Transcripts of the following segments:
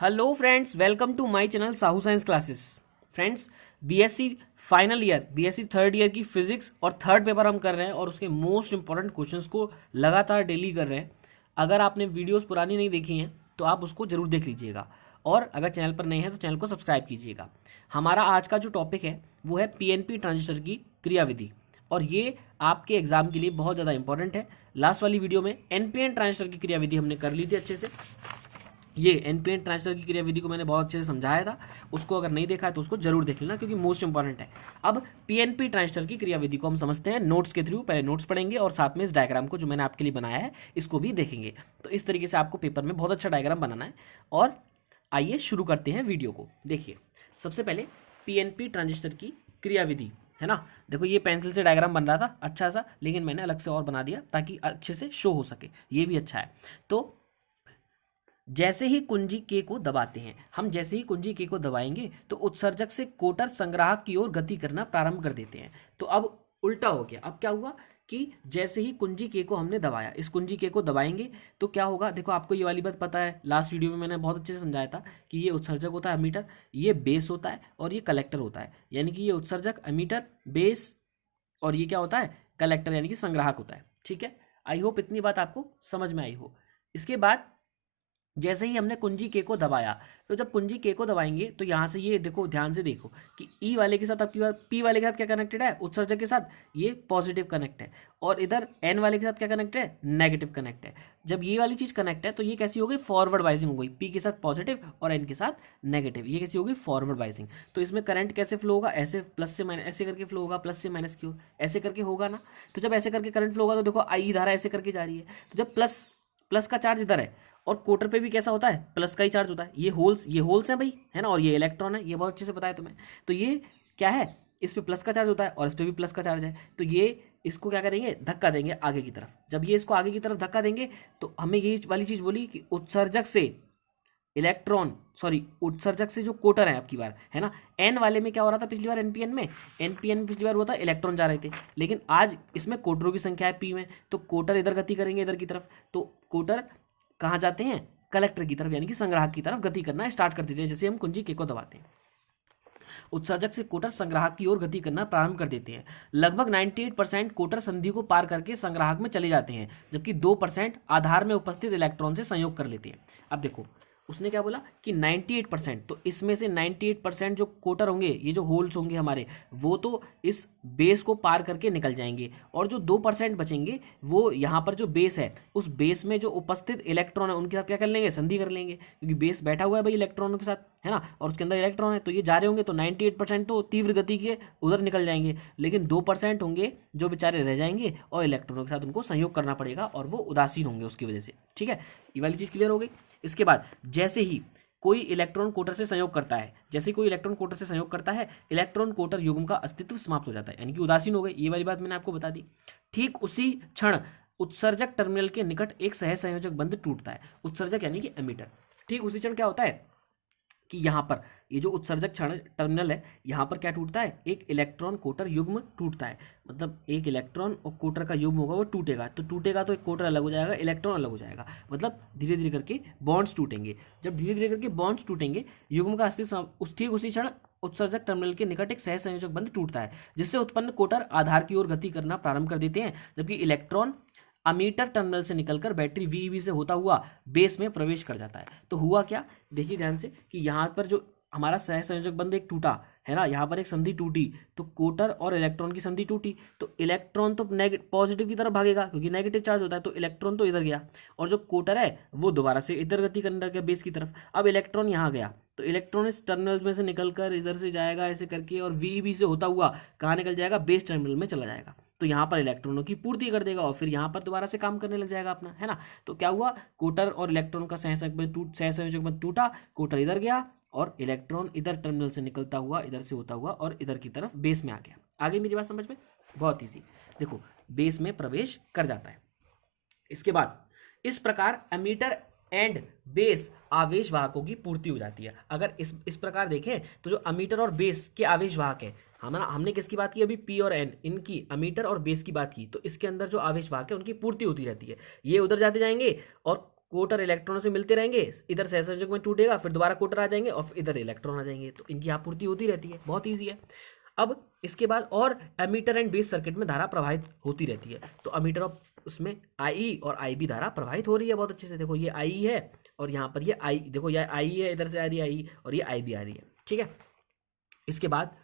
Hello friends, welcome to my channel Sahu science classes. Friends, BSc final year, BSc third year की physics और third paper हम कर रहे हैं और उसके मोस्ट इंपॉर्टेंट क्वेश्चंस को लगातार डेली कर रहे हैं। अगर आपने वीडियोस पुरानी नहीं देखी हैं तो आप उसको जरूर देख लीजिएगा, और अगर चैनल पर नए हैं तो चैनल को सब्सक्राइब कीजिएगा। हमारा आज का जो टॉपिक है वो है पीएनपी ट्रांजिस्टर की क्रियाविधि, और ये आपके एग्जाम के लिए बहुत ज़्यादा इंपॉर्टेंट है। लास्ट वाली वीडियो में एनपीएन ट्रांजिस्टर की क्रियाविधि हमने कर ली थी अच्छे से। ये एनपीएन ट्रांजिस्टर की क्रियाविधि को मैंने बहुत अच्छे से समझाया था, उसको अगर नहीं देखा है तो उसको जरूर देख लेना क्योंकि मोस्ट इंपॉर्टेंट है। अब पीएनपी ट्रांजिस्टर की क्रियाविधि को हम समझते हैं नोट्स के थ्रू। पहले नोट्स पढ़ेंगे और साथ में इस डायग्राम को जो मैंने आपके लिए बनाया है इसको भी देखेंगे। तो इस तरीके से आपको पेपर में बहुत अच्छा डायग्राम बनाना है। और आइए शुरू करते हैं वीडियो को। देखिए, सबसे पहले पीएनपी ट्रांजिस्टर की क्रियाविधि है ना। देखो, ये पेंसिल से डायग्राम बन रहा था अच्छा सा, लेकिन मैंने अलग से और बना दिया ताकि अच्छे से शो हो सके। ये भी अच्छा है। तो जैसे ही कुंजी के को दबाते हैं, हम जैसे ही कुंजी के को दबाएंगे तो उत्सर्जक से कोटर संग्राहक की ओर गति करना प्रारंभ कर देते हैं। तो अब उल्टा हो गया। अब क्या हुआ कि जैसे ही कुंजी के को हमने दबाया, इस कुंजी के को दबाएंगे तो क्या होगा। देखो, आपको ये वाली बात पता है, लास्ट वीडियो में मैंने बहुत अच्छे से समझाया था कि ये उत्सर्जक होता है एमीटर, ये बेस होता है और ये कलेक्टर होता है। यानी कि ये उत्सर्जक, एमीटर, बेस, और ये क्या होता है, कलेक्टर यानी कि संग्राहक होता है। ठीक है, आई होप इतनी बात आपको समझ में आई हो। इसके बाद जैसे ही हमने कुंजी के को दबाया, तो जब कुंजी के को दबाएंगे तो यहाँ से ये देखो, ध्यान से देखो कि ई वाले के साथ, आपकी बात पी वाले के साथ क्या कनेक्टेड है, उत्सर्जक के साथ ये पॉजिटिव कनेक्ट है, और इधर एन वाले के साथ क्या कनेक्ट है, नेगेटिव कनेक्ट है। जब ये वाली चीज कनेक्ट है तो ये कैसी हो गई, फॉरवर्ड वाइजिंग हो गई। पी के साथ पॉजिटिव और एन के साथ नेगेटिव, ये कैसी होगी, फॉरवर्ड वाइजिंग। तो इसमें करंट कैसे फ्लो होगा, ऐसे प्लस से माइनस, ऐसे करके फ्लो होगा, प्लस से माइनस की ओर ऐसे करके होगा ना। तो जब ऐसे करके करंट फ्लो होगा तो देखो आई धारा ऐसे करके जा रही है। तो जब प्लस प्लस का चार्ज इधर है और कोटर पे भी कैसा होता है, प्लस का ही चार्ज होता है। ये होल्स हैं भाई, है ना, और ये इलेक्ट्रॉन है, ये बहुत अच्छे से पता है तुम्हें। तो ये क्या है, इस पे प्लस का चार्ज होता है और इस पे भी प्लस का चार्ज है। तो ये इसको क्या करेंगे, धक्का देंगे आगे की तरफ। जब ये इसको आगे की तरफ धक्का देंगे तो हमें ये वाली चीज बोली कि उत्सर्जक से इलेक्ट्रॉन, सॉरी, उत्सर्जक से जो कोटर है आपकी बार, है ना। एन वाले में क्या हो रहा था पिछली बार, एनपीएन में पिछली बार हुआ था इलेक्ट्रॉन जा रहे थे, लेकिन आज इसमें कोटरों की संख्या है पी में, तो कोटर इधर गति करेंगे इधर की तरफ। तो कोटर कहाँ जाते हैं, कलेक्टर की तरफ, यानी कि संग्राहक की तरफ गति करना स्टार्ट कर देते हैं जैसे हम कुंजी के को दबाते हैं। उत्सर्जक से कोटर संग्राहक की ओर गति करना प्रारंभ कर देते हैं। लगभग 98% कोटर संधि को पार करके संग्राहक में चले जाते हैं, जबकि 2% आधार में उपस्थित इलेक्ट्रॉन से संयोग कर लेते हैं। अब देखो, उसने क्या बोला कि 98%, तो इसमें से 98% जो कोटर होंगे, ये जो होल्स होंगे हमारे, वो तो इस बेस को पार करके निकल जाएंगे, और जो 2% बचेंगे वो यहाँ पर जो बेस है, उस बेस में जो उपस्थित इलेक्ट्रॉन है उनके साथ क्या कर लेंगे, संधि कर लेंगे, क्योंकि बेस बैठा हुआ है भाई इलेक्ट्रॉनों के साथ, है ना, और उसके अंदर इलेक्ट्रॉन है। तो ये जा रहे होंगे तो 98% तो तीव्र गति के उधर निकल जाएंगे, लेकिन 2% होंगे जो बेचारे रह जाएंगे और इलेक्ट्रॉनों के साथ उनको संयोग करना पड़ेगा और वो उदासीन होंगे उसकी वजह से। ठीक है, ये वाली चीज़ क्लियर हो गई। इसके बाद जैसे ही कोई इलेक्ट्रॉन कोटर से संयोग करता है, जैसे ही कोई इलेक्ट्रॉन कोटर से संयोग करता है, इलेक्ट्रॉन कोटर युग्म का अस्तित्व समाप्त हो जाता है, यानी कि उदासीन हो गए। ये वाली बात मैंने आपको बता दी। ठीक उसी क्षण उत्सर्जक टर्मिनल के निकट एक सहसंयोजक बंध टूटता है। उत्सर्जक यानी कि एमीटर। ठीक उसी क्षण क्या होता है कि यहाँ पर ये जो उत्सर्जक क्षण टर्मिनल है, यहाँ पर क्या टूटता है, एक इलेक्ट्रॉन कोटर युग्म टूटता है। मतलब एक इलेक्ट्रॉन और कोटर का युग्म होगा, वो टूटेगा। तो टूटेगा तो एक कोटर अलग हो जाएगा, इलेक्ट्रॉन अलग हो जाएगा, मतलब धीरे धीरे करके बॉन्ड्स टूटेंगे। जब धीरे धीरे करके बॉन्ड्स टूटेंगे, युग्म का अस्तित्व ठीक उसी क्षण उत्सर्जक टर्मिनल के निकट एक सहसंयोजक बंध टूटता है, जिससे उत्पन्न कोटर आधार की ओर गति करना प्रारंभ कर देते हैं, जबकि इलेक्ट्रॉन अमीटर टर्मिनल से निकलकर बैटरी वीईबी से होता हुआ बेस में प्रवेश कर जाता है। तो हुआ क्या, देखिए ध्यान से कि यहाँ पर जो हमारा सहसंयोजक बंध एक टूटा है ना, यहाँ पर एक संधि टूटी, तो कोटर और इलेक्ट्रॉन की संधि टूटी, तो इलेक्ट्रॉन तो पॉजिटिव की तरफ भागेगा क्योंकि नेगेटिव चार्ज होता है, तो इलेक्ट्रॉन तो इधर गया, और जो कोटर है वो दोबारा से इधर गति करने लग गया बेस की तरफ। अब इलेक्ट्रॉन यहाँ गया, तो इलेक्ट्रॉन इस टर्मिनल में से निकलकर इधर से जाएगा ऐसे करके, और वीईबी से होता हुआ कहाँ निकल जाएगा, बेस टर्मिनल में चला जाएगा। तो यहाँ पर इलेक्ट्रॉनों की पूर्ति कर देगा और फिर यहाँ पर दोबारा से काम करने लग जाएगा अपना, है ना। तो क्या हुआ, कोटर और इलेक्ट्रॉन का सहसंयोजक बंध टूटा, कोटर इधर गया और इलेक्ट्रॉन इधर टर्मिनल से निकलता हुआ इधर से होता हुआ और इधर की तरफ बेस में आ गया। आगे मेरी बात समझ में, बहुत ईजी। देखो, बेस में प्रवेश कर जाता है। इसके बाद इस प्रकार एमीटर एंड बेस आवेश वाहकों की पूर्ति हो जाती है। अगर इस प्रकार देखें तो जो अमीटर और बेस के आवेश वाहक है, हमने किसकी बात की अभी, पी और एन, इनकी अमीटर और बेस की बात की, तो इसके अंदर जो आवेश वाहक है उनकी पूर्ति होती रहती है। ये उधर जाते जाएंगे और कोटर इलेक्ट्रॉनों से मिलते रहेंगे, इधर सहसंयोजक में टूटेगा, फिर दोबारा कोटर आ जाएंगे और इधर इलेक्ट्रॉन आ जाएंगे, तो इनकी आपूर्ति होती रहती है, बहुत ईजी है। अब इसके बाद और एमीटर एंड बेस सर्किट में धारा प्रवाहित होती रहती है, तो एमीटर ऑफ उसमें आई और आई बी धारा प्रवाहित हो रही है बहुत अच्छे से। देखो ये आई है और यहाँ पर ये आई, देखो ये आई है, इधर से आ रही है आई और ये आई भी आ रही है, ठीक है। इसके बाद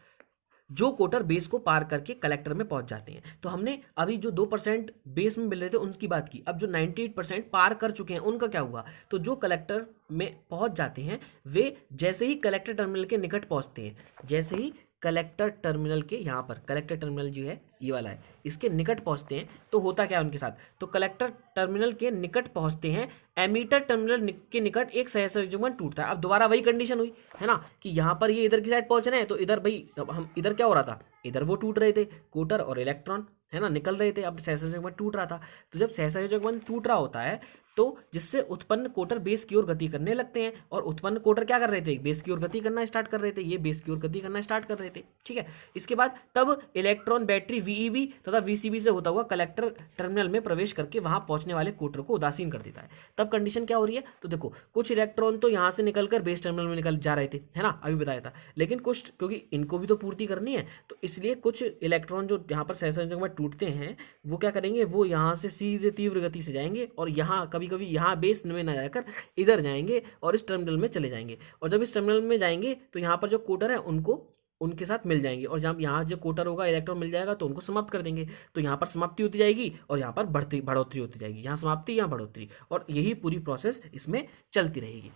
जो कोटर बेस को पार करके कलेक्टर में पहुंच जाते हैं, तो हमने अभी जो 2% बेस में मिल रहे थे उनकी बात की, अब जो 98% पार कर चुके हैं उनका क्या हुआ, तो जो कलेक्टर में पहुंच जाते हैं वे जैसे ही कलेक्टर टर्मिनल के निकट पहुंचते हैं, जैसे ही कलेक्टर टर्मिनल के यहाँ पर कलेक्टर टर्मिनल जो है ये वाला है, इसके निकट पहुंचते हैं तो होता क्या है उनके साथ, तो कलेक्टर टर्मिनल के निकट पहुंचते हैं, एमीटर टर्मिनल के निकट एक सहसंयोजक टूटता है। अब दोबारा वही कंडीशन हुई है ना कि यहाँ पर ये इधर की साइड पहुंच रहे हैं, तो इधर भाई हम इधर क्या हो रहा था, इधर वो टूट रहे थे, कोटर और इलेक्ट्रॉन है ना निकल रहे थे, अब सहसंयोजक टूट रहा था। तो जब सहसंयोजक टूट रहा होता है तो जिससे उत्पन्न कोटर बेस की ओर गति करने लगते हैं, और उत्पन्न कोटर क्या कर रहे थे, बेस की ओर गति करना स्टार्ट कर रहे थे, ये बेस की ओर गति करना स्टार्ट कर रहे थे, ठीक है। इसके बाद तब इलेक्ट्रॉन बैटरी वीईबी तथा वीसीबी से होता हुआ कलेक्टर टर्मिनल में प्रवेश करके वहां पहुंचने वाले कोटर को उदासीन कर देता है। तब कंडीशन क्या हो रही है, तो देखो कुछ इलेक्ट्रॉन तो यहाँ से निकलकर बेस टर्मिनल में निकल जा रहे थे, है ना, अभी बताया था, लेकिन कुछ क्योंकि इनको भी तो पूर्ति करनी है, तो इसलिए कुछ इलेक्ट्रॉन जो यहाँ पर सहसंयोजक में टूटते हैं वो क्या करेंगे, वो यहाँ से सीधे तीव्र गति से जाएंगे और यहाँ कभी कभी यहाँ बेस में ना जाकर इधर जाएंगे और इस टर्मिनल में चले जाएंगे, और जब इस टर्मिनल में जाएंगे तो यहाँ पर जो कोटर है उनको उनके साथ मिल जाएंगे, और जब यहाँ जो कोटर होगा इलेक्ट्रॉन मिल जाएगा तो उनको समाप्त कर देंगे, तो यहाँ पर समाप्ति होती जाएगी और यहाँ पर बढ़ोतरी होती जाएगी, यहाँ समाप्ति यहाँ बढ़ोतरी, और यही पूरी प्रोसेस इसमें चलती रहेगी,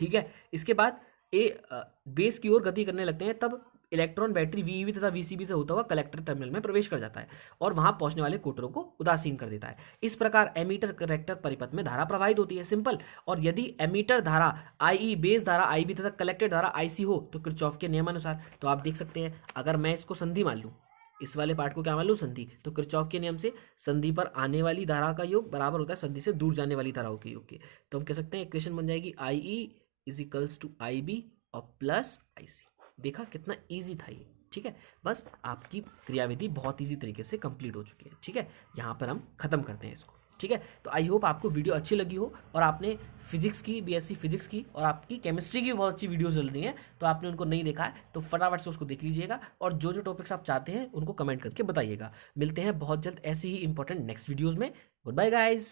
ठीक है। इसके बाद बेस की ओर गति करने लगते हैं, तब इलेक्ट्रॉन बैटरी वीईबी तथा वीसीबी से होता हुआ कलेक्टर टर्मिनल में प्रवेश कर जाता है और वहां पहुंचने वाले कोटरों को उदासीन कर देता है। इस प्रकार एमीटर कलेक्टर परिपथ में धारा प्रवाहित होती है, सिंपल। और यदि एमीटर धारा आई, बेस धारा आईबी तथा कलेक्टर धारा आईसी हो तो किरचॉफ के नियमानुसार, तो आप देख सकते हैं अगर मैं इसको संधि मान लूँ, इस वाले पार्ट को क्या मान लूँ, संधि, तो किरचॉफ के नियम से संधि पर आने वाली धारा का योग बराबर होता है संधि से दूर जाने वाली धाराओं के योग के, तो हम कह सकते हैं इक्वेशन बन जाएगी I E is equals to I B और प्लस आई सी। देखा कितना इजी था ये, ठीक है। बस आपकी क्रियाविधि बहुत इजी तरीके से कंप्लीट हो चुकी है, ठीक है। यहाँ पर हम खत्म करते हैं इसको, ठीक है। तो आई होप आपको वीडियो अच्छी लगी हो और आपने फिजिक्स की, बीएससी फिजिक्स की और आपकी केमिस्ट्री की बहुत अच्छी वीडियोस चल रही हैं, तो आपने उनको नहीं देखा है तो फटाफट से उसको देख लीजिएगा, और जो जो टॉपिक्स आप चाहते हैं उनको कमेंट करके बताइएगा। मिलते हैं बहुत जल्द ऐसी ही इंपॉर्टेंट नेक्स्ट वीडियोज़ में। Good bye guys.